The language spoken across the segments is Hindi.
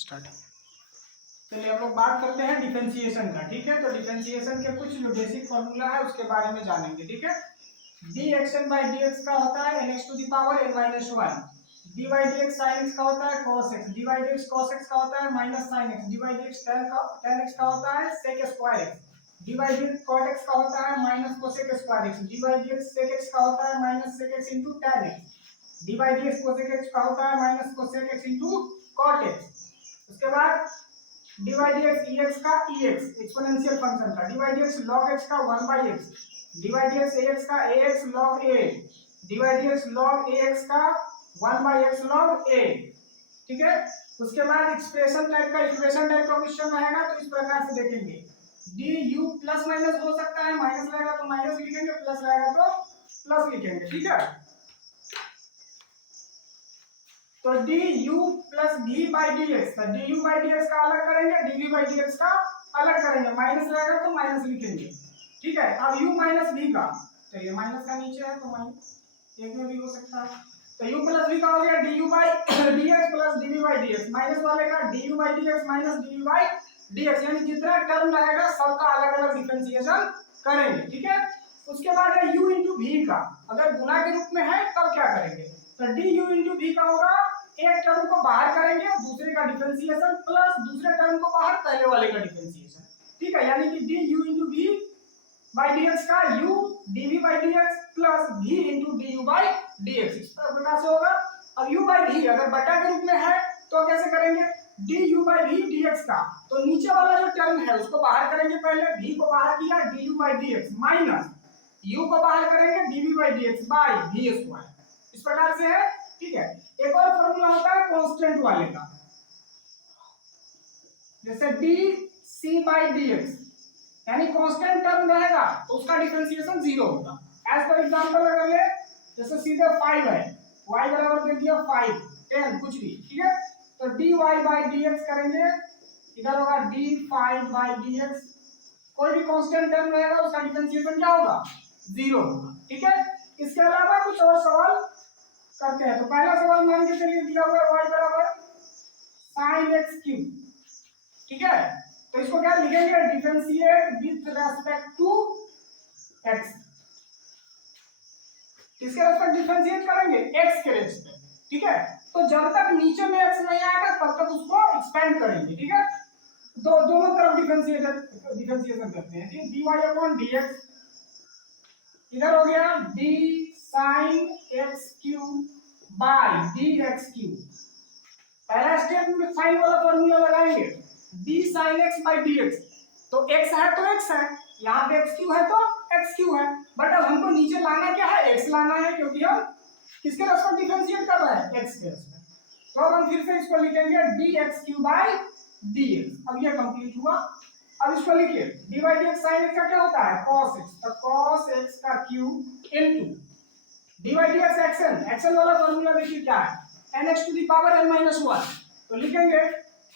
स्टार्ट। चलिए अब लोग बात करते हैं डिफरेंशिएशन का। ठीक है, तो डिफरेंशिएशन के कुछ जो बेसिक फॉर्मूला है उसके बारे में जानेंगे। ठीक है, dxn by dx का होता है nx to the power n minus 1, dy dx sin x का होता है cos x, dy dx cos x का होता है minus sin x, dy dx tan x का होता है sec square x, dy dx cot x का होता है minus cosec square x, dy dx sec x का होता है minus sec x into tan x, dy dx cosec x का होता है minus cosec x into cot x। उसके बाद dy dx ex का ex एक्सपोनेंशियल फंक्शन का, dy dx log x का 1 by x, dy dx ax का ax log a, dy dx log ax का 1 by x log a। ठीक है, उसके बाद एक्सप्रेशन टाइप का क्वेश्चन रहेगा तो इस प्रकार से देखेंगे। du प्लस माइनस हो सकता है, माइनस रहेगा तो माइनस लिखेंगे, प्लस रहेगा तो प्लस लिखेंगे। ठीक है, तो du plus v by D x, du by D x का अलग करेंगे, dv बाई डी एक्स का अलग करेंगे, माइनस रहेगा तो माइनस लिखेंगे। ठीक है, अब u माइनस v का, चलिए माइनस का नीचे है तो माइनस एक में भी हो सकता है, तो u प्लस v का हो गया du by dx plus dv by dx, minus वाले का du by dx minus dv by dx, यानी जितना टर्म रहेगा सबका अलग अलग डिफरेंशिएशन करेंगे। ठीक है, उसके बाद है u इंटू v का, अगर गुणा के रूप में है तब क्या करेंगे, तो du इंटू v का होगा, एक टर्म को बाहर करेंगे दूसरे का डिफरेंशिएशन प्लस दूसरे टर्म को बाहर पहले वाले का डिफरेंशिएशन। ठीक है, यानी कि du into v by dx का u dv by dx plus v into du by dx, इस प्रकार से होगा। अब u बाई v अगर बटा के रूप में है तो कैसे करेंगे, du बाई v dx का, तो नीचे वाला जो टर्म है उसको बाहर करेंगे, पहले v को बाहर किया du by dx minus u को बाहर करेंगे dv by dx by v square, इस प्रकार से है। ठीक है, एक और फॉर्मूला होता है कांस्टेंट वाले का, जैसे dc बाई dx, यानी कांस्टेंट टर्म रहेगा तो उसका डिफरेंशिएशन 0 होगा। एज फॉर एग्जांपल अगर ले, जैसे सीधे 5 है, y बराबर दे दिया 5 10 कुछ भी। ठीक है, तो dy बाई dx करेंगे, इधर होगा d5 बाई dx, कोई भी कांस्टेंट टर्म रहेगा उसका डिफरेंशिएशन क्या होगा, 0 होगा। ठीक है, इसके अलावा कुछ और सवाल करते हैं। तो पहला सवाल मान के चलिए दिया हुआ है y बराबर sin x क्यूब। ठीक है, तो इसको क्या लिखेंगे, differentiate with respect to x, किसके रेस्पेक्ट डिफरेंशिएट करेंगे, x के रेस्पेक्ट। ठीक है, तो जब तक नीचे में x नहीं आएगा तब तक उसको एक्सपेंड करेंगे। ठीक है, दोनों तरफ डिफरेंशिएशन करते हैं। ठीक, dy अपॉन dx, इधर हो गया d sin x cube by dx cube. पहला स्टेप में साइन वाला फॉर्मूला लगाएंगे, d sin x by dx, तो x है तो x है, यहाँ पे x क्यू है तो x क्यू है, बट अब हमको नीचे लाना क्या है, x लाना है, क्योंकि हम किसके रेस्पेक्ट डिफरेंशिएट कर रहे हैं, x के रेस्पेक्ट। तो अब हम फिर से इसको लिखेंगे dx क्यू बाय dx। अब ये कंप्लीट हुआ, अब इसको लिखिए dy dx sin x का क्या होता है, cos x, तो cos x का cube into dy dx xn वाला फॉर्मूला देखिए क्या है, nx to the power n minus 1, तो लिखेंगे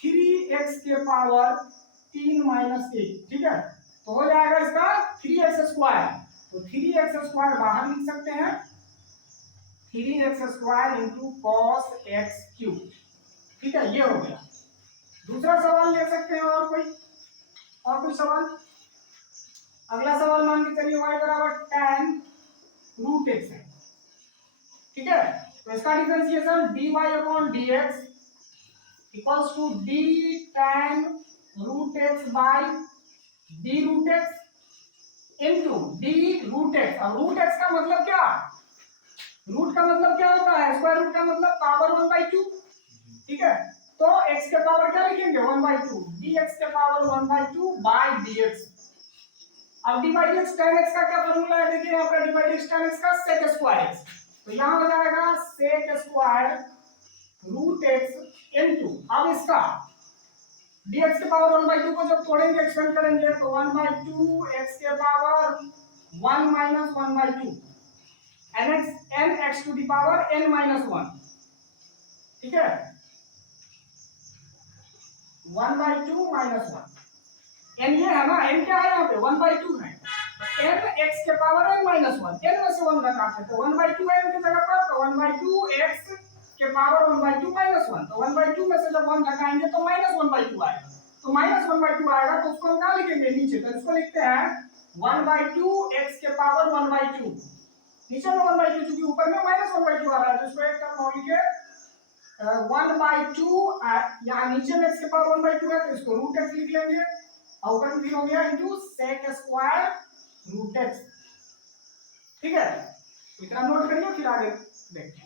3x के पावर 3 माइनस 1। ठीक है, तो हो जाएगा इसका 3x स्क्वायर, तो 3x स्क्वायर बाहर लिख सकते हैं, 3x square into cos x cube. ठीक है, ये हो गया। दूसरा सवाल ले सकते हैं, और कोई सवाल। अगला सवाल मान के चलिए y बराबर tan रूट x है। ठीक है, तो इसका differentiation dy upon dx equals to d tan root x by d root x into d root x। अब रूट x का मतलब क्या, रूट का मतलब क्या होता है, स्क्वायर रूट का मतलब पावर 1/2। ठीक है, तो x के पावर क्या लिखेंगे 1/2, dx के पावर 1/2 बाय dx। अब dy dx tan x का क्या फॉर्मूला है, देखिए यहाँ पर dy dx tan x का sec स्क्वायर x, तो यहाँ हो जाएगा sec square root x into, अब इसका dx के पावर 1/2 को जब तोड़ेंगे एक्सपेंड करेंगे तो 1/2 x के power 1 minus 1/2 nx to the power n minus 1। ठीक है, 1/2 माइनस 1, n ये है ना, n क्या है यहाँ पे 1/2 है, n x के पावर n माइनस 1, n में से 1 घटाते हैं तो 1/2 n की जगह पर, तो 1/2 x के पावर 1/2 माइनस 1, तो 1/2 में से जब 1 घटाएंगे तो माइनस 1/2 आएगा, तो माइनस 1/2 आएगा तो उसको हम कहाँ लिखेंगे नीचे, तो इसको लिखते हैं 1/2 x के पावर 1/2, नीचे में 1/2 चूंकि ऊपर में माइनस 1/2 आ रहा है तो इसको एक टर्म और लिखे 1/2, यहाँ नीचे में x के पावर 1/2 है तो इसको रूट x लिख लेंगे और ऊपर में फिर हो गया into sec square root x, ठीक है, इतना नोट करिए फिर आगे देखते हैं।